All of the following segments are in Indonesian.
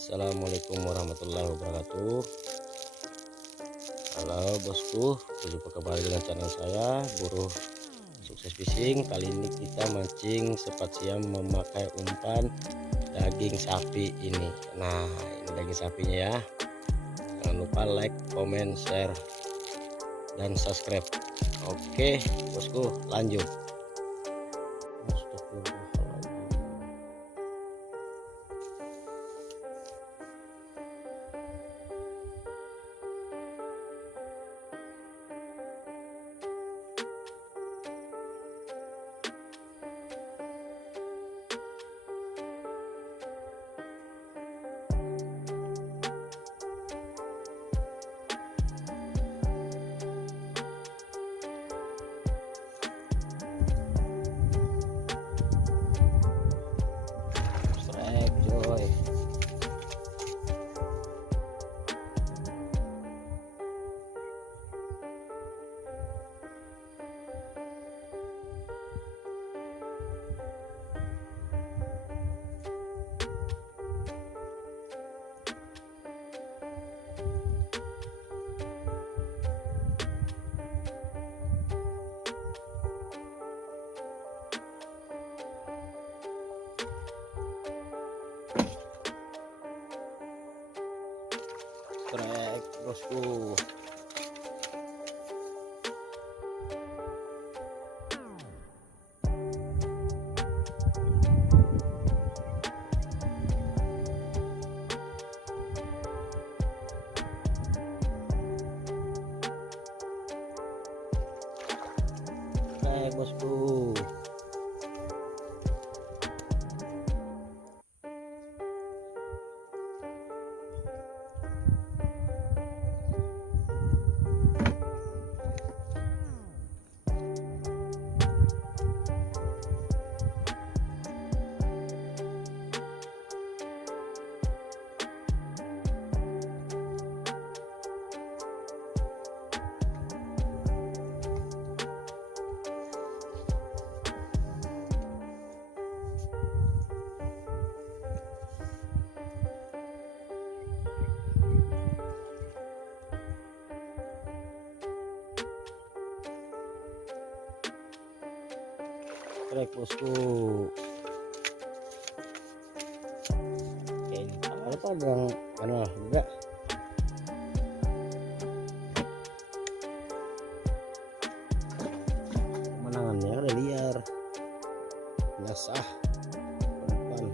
Assalamualaikum warahmatullahi wabarakatuh. Halo bosku, berjumpa kembali dengan channel saya Buruh Sukses Fishing. Kali ini kita mancing sepat siam memakai umpan daging sapi ini. Nah, ini daging sapinya ya. Jangan lupa like, comment, share, dan subscribe. Oke bosku, lanjut. Trek bosku. Trek bosku. Trek bosku. Oke, ini ada apa yang mana juga pemandangannya ada liar nyasah umpan.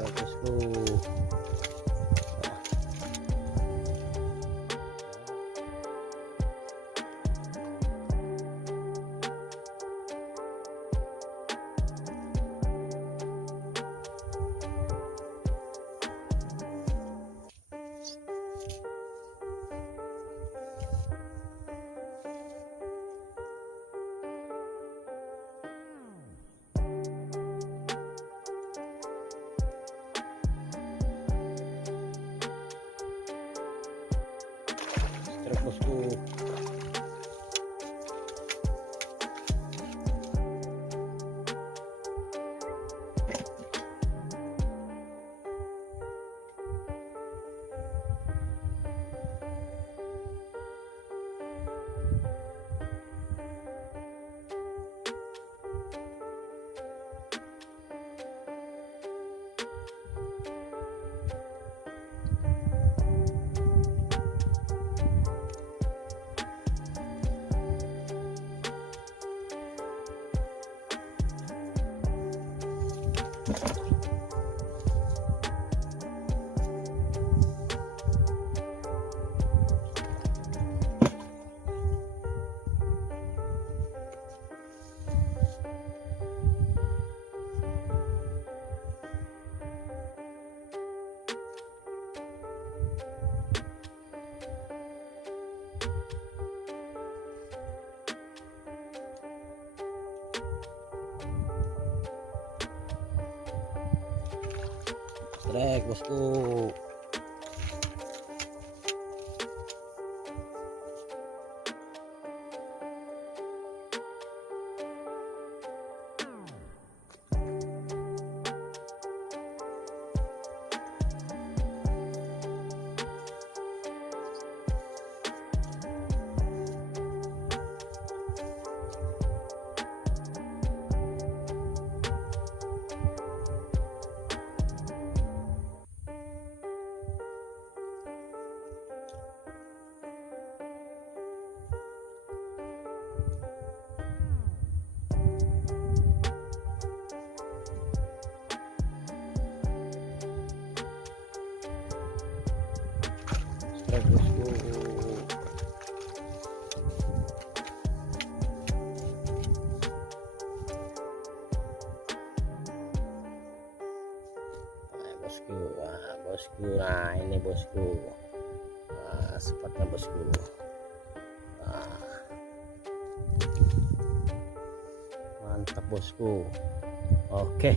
Bosku. Trek bosku. Strike bosku. Strike bosku. Bosku, nah ini bosku, nah, sepatnya bosku, nah, mantap bosku. Oke,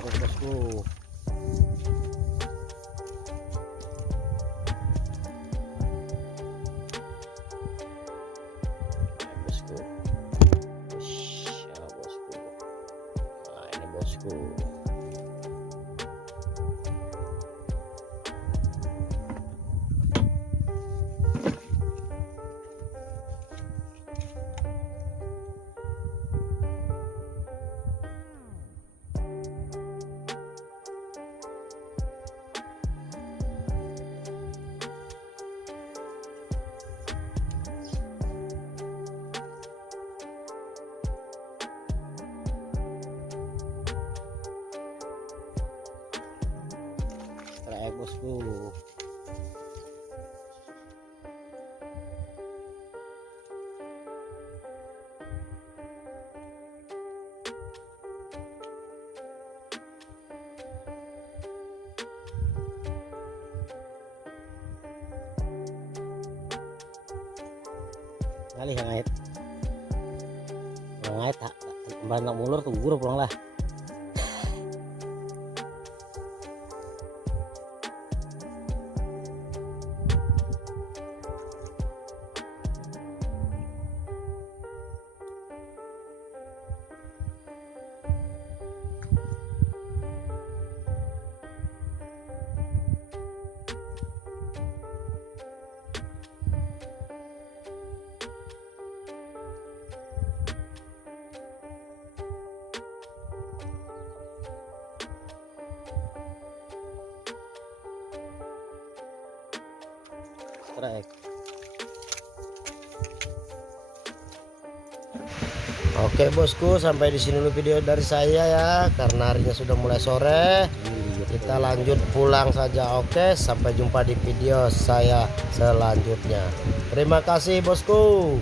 bosku. Bosku. Ush, ya bosku. Nah, ini bosku. Strike bosku. Kali yang ngait, tak banyak mulur tuh guru pulang lah. Strike. Oke bosku, sampai di sini dulu video dari saya ya, karena harinya sudah mulai sore. Kita lanjut pulang saja. Oke, sampai jumpa di video saya selanjutnya. Terima kasih bosku.